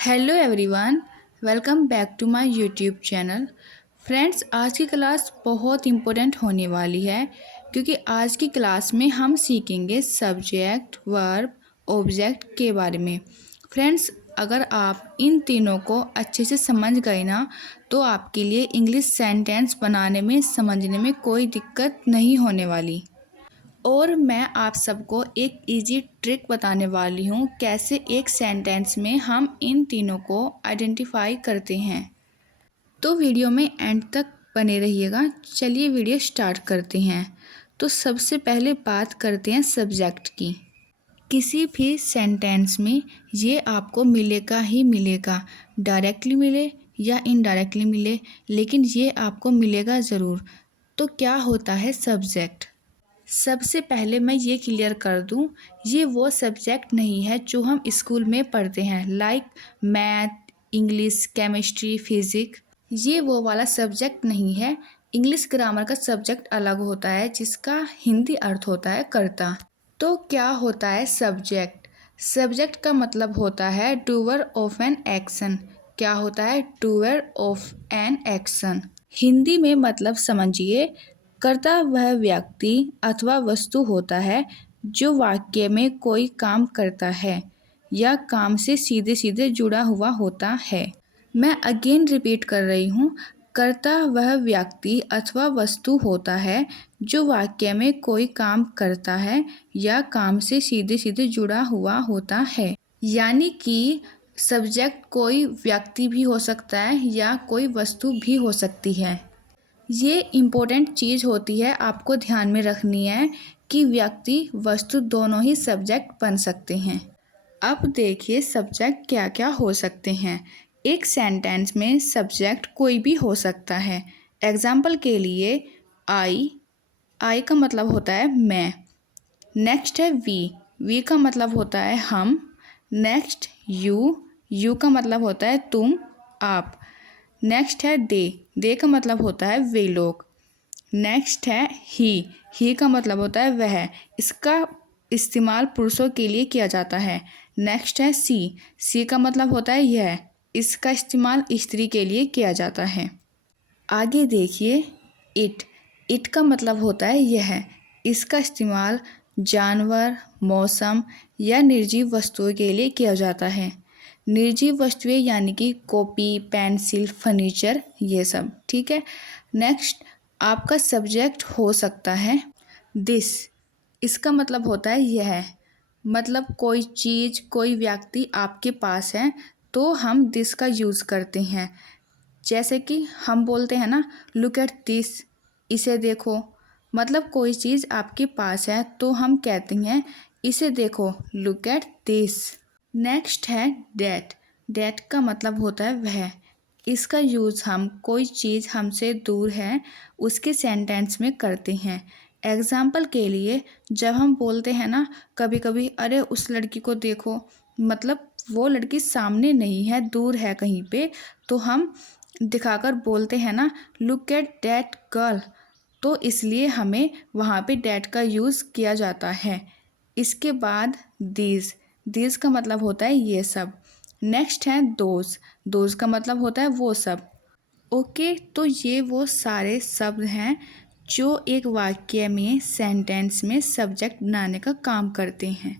Hello everyone, welcome back to my YouTube channel. Friends, आज की class बहुत important होने वाली है क्योंकि आज की क्लास में हम सीखेंगे सब्जेक्ट, वर्ब, ऑब्जेक्ट के बारे में। फ्रेंड्स, अगर आप इन तीनों को अच्छे से समझ गए ना तो आपके लिए इंग्लिश सेंटेंस बनाने में समझने में कोई दिक्कत नहीं होने वाली। और मैं आप सबको एक इजी ट्रिक बताने वाली हूँ कैसे एक सेंटेंस में हम इन तीनों को आइडेंटिफाई करते हैं। तो वीडियो में एंड तक बने रहिएगा। चलिए वीडियो स्टार्ट करते हैं। तो सबसे पहले बात करते हैं सब्जेक्ट की। किसी भी सेंटेंस में ये आपको मिलेगा ही मिलेगा, डायरेक्टली मिले या इनडायरेक्टली मिले, लेकिन ये आपको मिलेगा ज़रूर। तो क्या होता है सब्जेक्ट? सबसे पहले मैं ये क्लियर कर दूं, ये वो सब्जेक्ट नहीं है जो हम स्कूल में पढ़ते हैं, like math, English, chemistry, physics. ये वो वाला सब्जेक्ट नहीं है। इंग्लिश ग्रामर का सब्जेक्ट अलग होता है जिसका हिंदी अर्थ होता है कर्ता। तो क्या होता है सब्जेक्ट? सब्जेक्ट का मतलब होता है डूअर ऑफ एन एक्शन। क्या होता है? Doer of an action. Hindi में मतलब समझिए, कर्ता वह व्यक्ति अथवा वस्तु होता है जो वाक्य में कोई काम करता है या काम से सीधे सीधे जुड़ा हुआ होता है। मैं अगेन रिपीट कर रही हूँ, कर्ता वह व्यक्ति अथवा वस्तु होता है जो वाक्य में कोई काम करता है या काम से सीधे सीधे जुड़ा हुआ होता है। यानी कि सब्जेक्ट कोई व्यक्ति भी हो सकता है या कोई वस्तु भी हो सकती है। ये इम्पोर्टेंट चीज़ होती है, आपको ध्यान में रखनी है कि व्यक्ति वस्तु दोनों ही सब्जेक्ट बन सकते हैं। अब देखिए सब्जेक्ट क्या क्या हो सकते हैं। एक सेंटेंस में सब्जेक्ट कोई भी हो सकता है। एग्जाम्पल के लिए आई का मतलब होता है मैं। नेक्स्ट है वी का मतलब होता है हम। नेक्स्ट यू का मतलब होता है तुम, आप। नेक्स्ट है दे का मतलब होता है वे लोग। नेक्स्ट है ही का मतलब होता है वह। इसका इस्तेमाल पुरुषों के लिए किया जाता है। नेक्स्ट है सी का मतलब होता है यह। इसका इस्तेमाल स्त्री के लिए किया जाता है। आगे देखिए इट का मतलब होता है यह। इसका इस्तेमाल जानवर, मौसम या निर्जीव वस्तुओं के लिए किया जाता है। निर्जीव वस्तुएं यानी कि कॉपी, पेंसिल, फर्नीचर, ये सब। ठीक है। नेक्स्ट, आपका सब्जेक्ट हो सकता है दिस। इसका मतलब होता है यह। मतलब कोई चीज़, कोई व्यक्ति आपके पास है तो हम दिस का यूज़ करते हैं। जैसे कि हम बोलते हैं ना, लुक एट दिस, इसे देखो। मतलब कोई चीज़ आपके पास है तो हम कहते हैं इसे देखो, लुक एट दिस। नेक्स्ट है डेट का मतलब होता है वह। इसका यूज़ हम कोई चीज़ हमसे दूर है उसके सेंटेंस में करते हैं। एग्जाम्पल के लिए जब हम बोलते हैं ना कभी कभी, अरे उस लड़की को देखो, मतलब वो लड़की सामने नहीं है, दूर है कहीं पे, तो हम दिखाकर बोलते हैं ना, लुक एट दैट गर्ल। तो इसलिए हमें वहाँ पे डैट का यूज़ किया जाता है। इसके बाद दीज का मतलब होता है ये सब। नेक्स्ट है दोज का मतलब होता है वो सब। ओके, तो ये वो सारे शब्द हैं जो एक वाक्य में, सेंटेंस में सब्जेक्ट बनाने का काम करते हैं।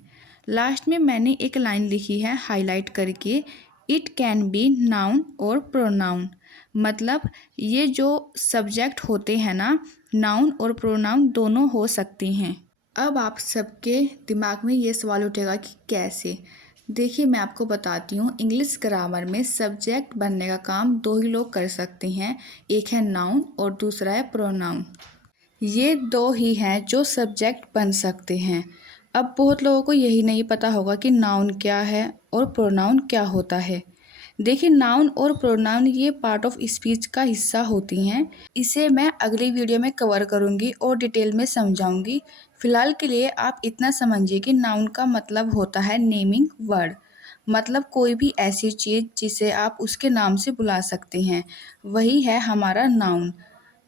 लास्ट में मैंने एक लाइन लिखी है हाईलाइट करके, इट कैन बी नाउन और प्रोनाउन। मतलब ये जो सब्जेक्ट होते हैं ना, नाउन और प्रोनाउन दोनों हो सकती हैं। अब आप सबके दिमाग में ये सवाल उठेगा कि कैसे। देखिए मैं आपको बताती हूँ, इंग्लिश ग्रामर में सब्जेक्ट बनने का काम दो ही लोग कर सकते हैं, एक है नाउन और दूसरा है प्रोनाउन। ये दो ही हैं जो सब्जेक्ट बन सकते हैं। अब बहुत लोगों को यही नहीं पता होगा कि नाउन क्या है और प्रोनाउन क्या होता है। देखिए नाउन और प्रोनाउन ये पार्ट ऑफ स्पीच का हिस्सा होती हैं। इसे मैं अगली वीडियो में कवर करूँगी और डिटेल में समझाऊंगी। फिलहाल के लिए आप इतना समझिए कि नाउन का मतलब होता है नेमिंग वर्ड। मतलब कोई भी ऐसी चीज़ जिसे आप उसके नाम से बुला सकते हैं, वही है हमारा नाउन।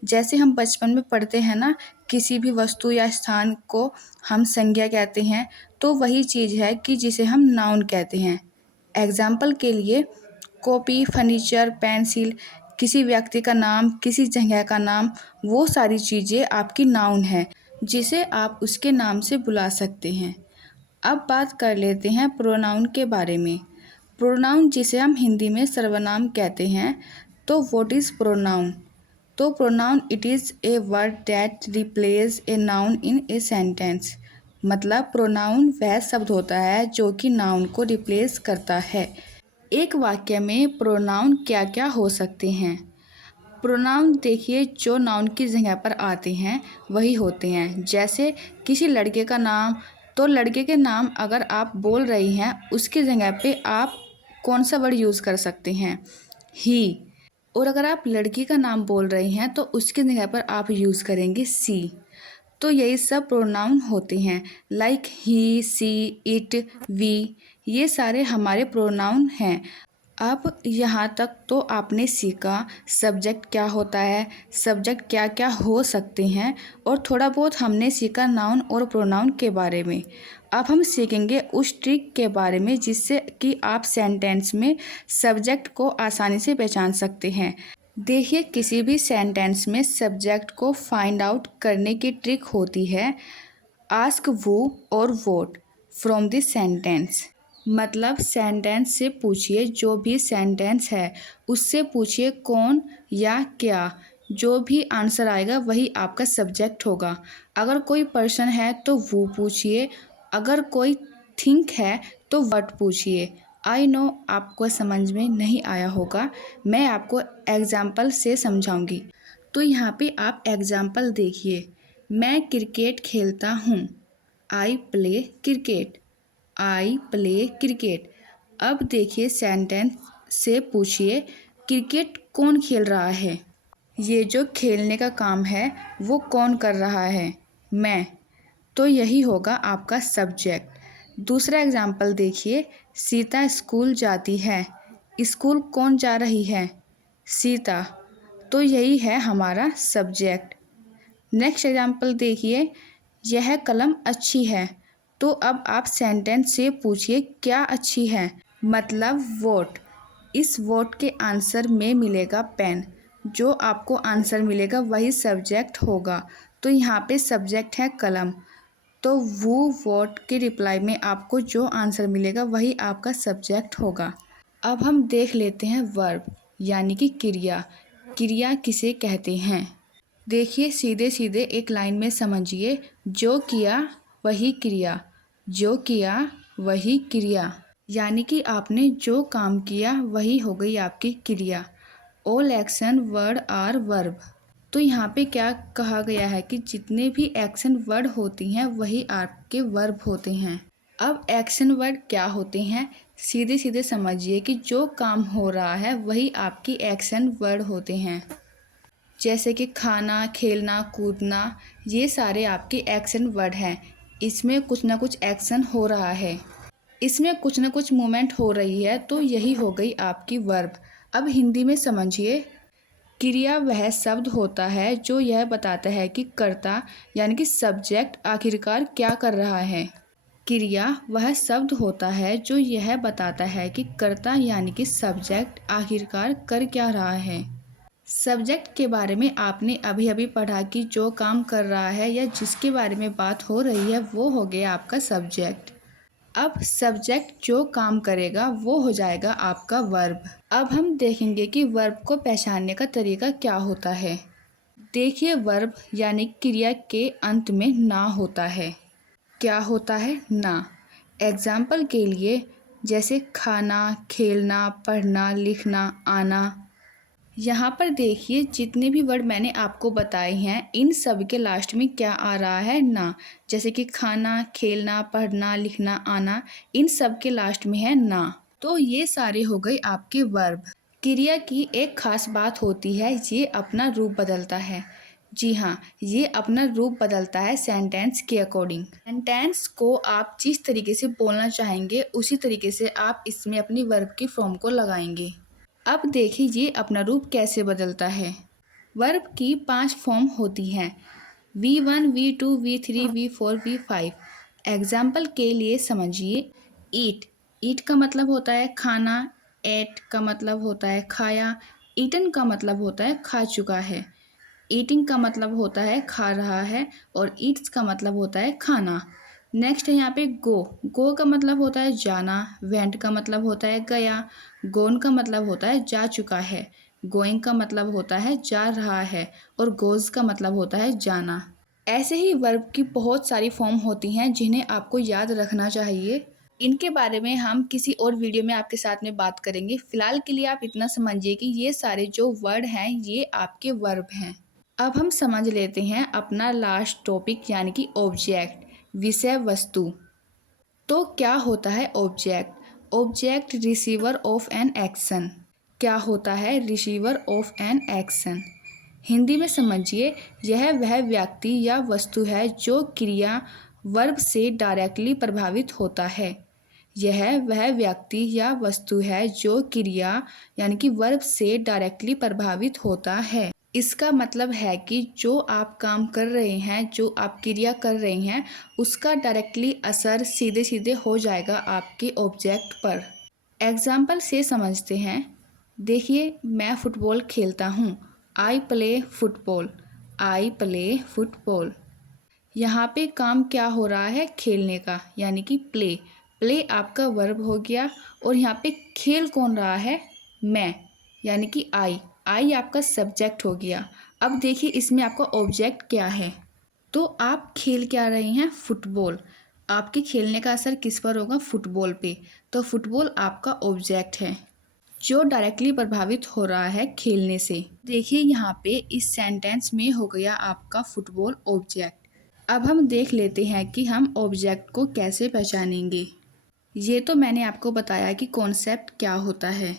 जैसे हम बचपन में पढ़ते हैं ना, किसी भी वस्तु या स्थान को हम संज्ञा कहते हैं, तो वही चीज़ है कि जिसे हम नाउन कहते हैं। एग्जाम्पल के लिए कॉपी, फर्नीचर, पेंसिल, किसी व्यक्ति का नाम, किसी जगह का नाम, वो सारी चीज़ें आपकी नाउन है जिसे आप उसके नाम से बुला सकते हैं। अब बात कर लेते हैं प्रोनाउन के बारे में। प्रोनाउन जिसे हम हिंदी में सर्वनाम कहते हैं, तो व्हाट इज़ प्रोनाउन? तो pronoun it is a word that replace a noun in a sentence. मतलब प्रोनाउन वह शब्द होता है जो कि नाउन को रिप्लेस करता है। एक वाक्य में प्रोनाउन क्या क्या हो सकते हैं? प्रोनाउन देखिए जो नाउन की जगह पर आते हैं वही होते हैं। जैसे किसी लड़के का नाम, तो लड़के के नाम अगर आप बोल रही हैं उसकी जगह पे आप कौन सा वर्ड यूज़ कर सकते हैं? ही। और अगर आप लड़की का नाम बोल रही हैं तो उसकी जगह पर आप यूज़ करेंगे सी। तो यही सब प्रोनाउन होते हैं। Like he, she, it, we, ये सारे हमारे प्रोनाउन हैं। अब यहाँ तक तो आपने सीखा सब्जेक्ट क्या होता है, सब्जेक्ट क्या क्या हो सकते हैं, और थोड़ा बहुत हमने सीखा नाउन और प्रोनाउन के बारे में। अब हम सीखेंगे उस ट्रिक के बारे में जिससे कि आप सेंटेंस में सब्जेक्ट को आसानी से पहचान सकते हैं। देखिए किसी भी सेंटेंस में सब्जेक्ट को फाइंड आउट करने की ट्रिक होती है आस्क वो और वोट फ्रॉम द सेंटेंस। मतलब सेंटेंस से पूछिए, जो भी सेंटेंस है उससे पूछिए कौन या क्या, जो भी आंसर आएगा वही आपका सब्जेक्ट होगा। अगर कोई पर्सन है तो वो पूछिए, अगर कोई थिंक है तो व्हाट पूछिए। आई नो आपको समझ में नहीं आया होगा, मैं आपको एग्जाम्पल से समझाऊंगी। तो यहाँ पे आप एग्जाम्पल देखिए। मैं क्रिकेट खेलता हूँ। I play cricket. I play cricket. अब देखिए सेंटेंस से पूछिए क्रिकेट कौन खेल रहा है? ये जो खेलने का काम है वो कौन कर रहा है? मैं। तो यही होगा आपका सब्जेक्ट। दूसरा एग्जाम्पल देखिए, सीता स्कूल जाती है। स्कूल कौन जा रही है? सीता। तो यही है हमारा सब्जेक्ट। नेक्स्ट एग्जाम्पल देखिए, यह कलम अच्छी है। तो अब आप सेंटेंस से पूछिए क्या अच्छी है, मतलब वोट। इस वोट के आंसर में मिलेगा पेन। जो आपको आंसर मिलेगा वही सब्जेक्ट होगा। तो यहाँ पे सब्जेक्ट है कलम। तो वो वोट के रिप्लाई में आपको जो आंसर मिलेगा वही आपका सब्जेक्ट होगा। अब हम देख लेते हैं वर्ब यानी कि क्रिया। क्रिया किसे कहते हैं? देखिए सीधे सीधे एक लाइन में समझिए, जो किया वही क्रिया। जो किया वही क्रिया, यानी कि आपने जो काम किया वही हो गई आपकी क्रिया। All action word are verb. तो यहाँ पे क्या कहा गया है कि जितने भी एक्शन वर्ड होती हैं वही आपके वर्ब होते हैं। अब एक्शन वर्ड क्या होते हैं सीधे सीधे समझिए कि जो काम हो रहा है वही आपकी एक्शन वर्ड होते हैं। जैसे कि खाना, खेलना, कूदना, ये सारे आपके एक्शन वर्ड हैं। इसमें कुछ ना कुछ एक्शन हो रहा है, इसमें कुछ ना कुछ मूवमेंट हो रही है, तो यही हो गई आपकी वर्ब। अब हिंदी में समझिए, क्रिया वह शब्द होता है जो यह बताता है कि कर्ता यानी कि सब्जेक्ट आखिरकार क्या कर रहा है। क्रिया वह शब्द होता है जो यह बताता है कि कर्ता यानी कि सब्जेक्ट आखिरकार कर क्या रहा है। सब्जेक्ट के बारे में आपने अभी अभी पढ़ा कि जो काम कर रहा है या जिसके बारे में बात हो रही है वो हो गया आपका सब्जेक्ट। अब सब्जेक्ट जो काम करेगा वो हो जाएगा आपका वर्ब। अब हम देखेंगे कि वर्ब को पहचानने का तरीका क्या होता है। देखिए वर्ब यानी क्रिया के अंत में ना होता है। क्या होता है? ना। एग्जाम्पल के लिए जैसे खाना, खेलना, पढ़ना, लिखना, आना। यहाँ पर देखिए जितने भी वर्ड मैंने आपको बताए हैं इन सब के लास्ट में क्या आ रहा है? ना। जैसे कि खाना, खेलना, पढ़ना, लिखना, आना, इन सब के लास्ट में है ना। तो ये सारे हो गए आपके वर्ब। क्रिया की एक खास बात होती है, ये अपना रूप बदलता है। जी हाँ, ये अपना रूप बदलता है सेंटेंस के अकॉर्डिंग। सेंटेंस को आप जिस तरीके से बोलना चाहेंगे उसी तरीके से आप इसमें अपनी वर्ब की फॉर्म को लगाएंगे। अब देखिए ये अपना रूप कैसे बदलता है। वर्ब की 5 फॉर्म होती हैं, V1, V2, V3, V4, V5। Example के लिए समझिए, ईट ईट का मतलब होता है खाना, एट का मतलब होता है खाया, ईटन का मतलब होता है खा चुका है, ईटिंग का मतलब होता है खा रहा है और ईट्स का मतलब होता है खाना। नेक्स्ट है यहाँ पे गो। गो का मतलब होता है जाना, वेंट का मतलब होता है गया, गोन का मतलब होता है जा चुका है, गोइंग का मतलब होता है जा रहा है और गोज का मतलब होता है जाना। ऐसे ही वर्ब की बहुत सारी फॉर्म होती हैं जिन्हें आपको याद रखना चाहिए। इनके बारे में हम किसी और वीडियो में आपके साथ में बात करेंगे। फिलहाल के लिए आप इतना समझिए कि ये सारे जो वर्ड हैं ये आपके वर्ब हैं। अब हम समझ लेते हैं अपना लास्ट टॉपिक यानी कि ऑब्जेक्ट, विषय वस्तु। तो क्या होता है object? Object receiver of an action. क्या होता है receiver of an action? Hindi में समझिए, यह वह व्यक्ति या वस्तु है जो क्रिया वर्ब से डायरेक्टली प्रभावित होता है। यह वह व्यक्ति या वस्तु है जो क्रिया यानी कि वर्ब से डायरेक्टली प्रभावित होता है। इसका मतलब है कि जो आप काम कर रहे हैं, जो आप क्रिया कर रहे हैं, उसका डायरेक्टली असर सीधे सीधे हो जाएगा आपके ऑब्जेक्ट पर। एग्जाम्पल से समझते हैं। देखिए, मैं फुटबॉल खेलता हूँ। I play football. I play football. यहाँ पे काम क्या हो रहा है? खेलने का, यानी कि प्ले। प्ले आपका वर्ब हो गया और यहाँ पे खेल कौन रहा है? मैं, यानी कि आई। आई आपका सब्जेक्ट हो गया। अब देखिए इसमें आपका ऑब्जेक्ट क्या है। तो आप खेल क्या रहे हैं? फुटबॉल। आपके खेलने का असर किस पर होगा? फुटबॉल पे। तो फुटबॉल आपका ऑब्जेक्ट है जो डायरेक्टली प्रभावित हो रहा है खेलने से। देखिए यहाँ पे इस सेंटेंस में हो गया आपका फुटबॉल ऑब्जेक्ट। अब हम देख लेते हैं कि हम ऑब्जेक्ट को कैसे पहचानेंगे। ये तो मैंने आपको बताया कि कॉन्सेप्ट क्या होता है।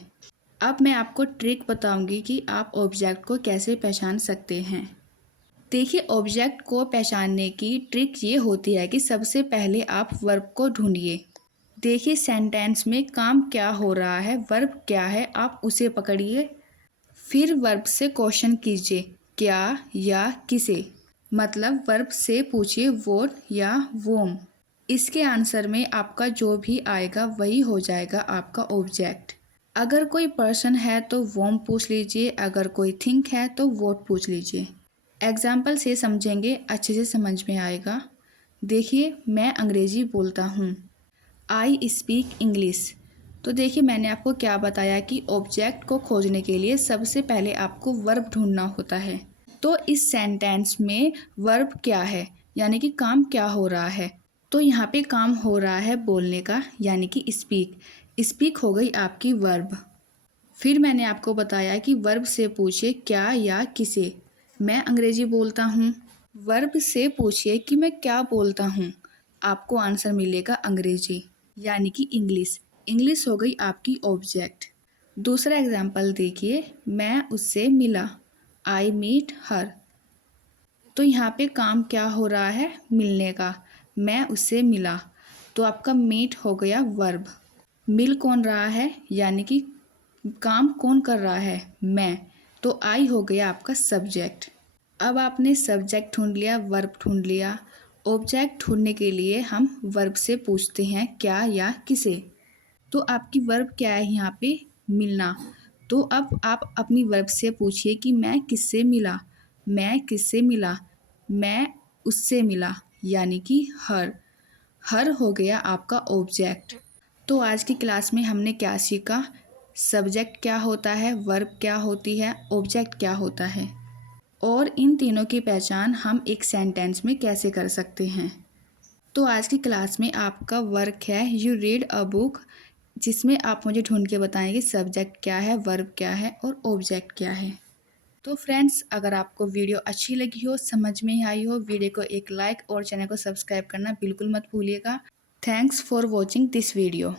अब मैं आपको ट्रिक बताऊंगी कि आप ऑब्जेक्ट को कैसे पहचान सकते हैं। देखिए, ऑब्जेक्ट को पहचानने की ट्रिक ये होती है कि सबसे पहले आप वर्ब को ढूंढिए। देखिए सेंटेंस में काम क्या हो रहा है, वर्ब क्या है, आप उसे पकड़िए। फिर वर्ब से क्वेश्चन कीजिए, क्या या किसे। मतलब वर्ब से पूछिए वोट या वोम। इसके आंसर में आपका जो भी आएगा वही हो जाएगा आपका ऑब्जेक्ट। अगर कोई पर्सन है तो वोम पूछ लीजिए, अगर कोई थिंग है तो वोट पूछ लीजिए। एग्जाम्पल से समझेंगे, अच्छे से समझ में आएगा। देखिए, मैं अंग्रेजी बोलता हूँ। I speak English. तो देखिए मैंने आपको क्या बताया कि ऑब्जेक्ट को खोजने के लिए सबसे पहले आपको वर्ब ढूंढना होता है। तो इस सेंटेंस में वर्ब क्या है, यानी कि काम क्या हो रहा है। तो यहाँ पे काम हो रहा है बोलने का, यानी कि स्पीक। स्पीक हो गई आपकी वर्ब। फिर मैंने आपको बताया कि वर्ब से पूछिए क्या या किसे। मैं अंग्रेजी बोलता हूँ। वर्ब से पूछिए कि मैं क्या बोलता हूँ। आपको आंसर मिलेगा अंग्रेजी, यानी कि इंग्लिश। इंग्लिश हो गई आपकी ऑब्जेक्ट। दूसरा एग्जाम्पल देखिए, मैं उससे मिला। I meet her. तो यहाँ पे काम क्या हो रहा है? मिलने का। मैं उससे मिला। तो आपका मीट हो गया वर्ब। मिल कौन रहा है, यानी कि काम कौन कर रहा है? मैं। तो आई हो गया आपका सब्जेक्ट। अब आपने सब्जेक्ट ढूंढ लिया, वर्ब ढूंढ लिया। ऑब्जेक्ट ढूंढने के लिए हम वर्ब से पूछते हैं क्या या किसे। तो आपकी वर्ब क्या है यहाँ पे? मिलना। तो अब आप अपनी वर्ब से पूछिए कि मैं किससे मिला। मैं किससे मिला? मैं उससे मिला, यानी कि हर। हर हो गया आपका ऑब्जेक्ट। तो आज की क्लास में हमने क्या सीखा? सब्जेक्ट क्या होता है, वर्ब क्या होती है, ऑब्जेक्ट क्या होता है, और इन तीनों की पहचान हम एक सेंटेंस में कैसे कर सकते हैं। तो आज की क्लास में आपका वर्क है यू रीड अ बुक, जिसमें आप मुझे ढूंढ के बताएंगे सब्जेक्ट क्या है, वर्ब क्या है और ऑब्जेक्ट क्या है। तो फ्रेंड्स, अगर आपको वीडियो अच्छी लगी हो, समझ में आई हो, वीडियो को एक लाइक और चैनल को सब्सक्राइब करना बिल्कुल मत भूलिएगा। Thanks for watching this video.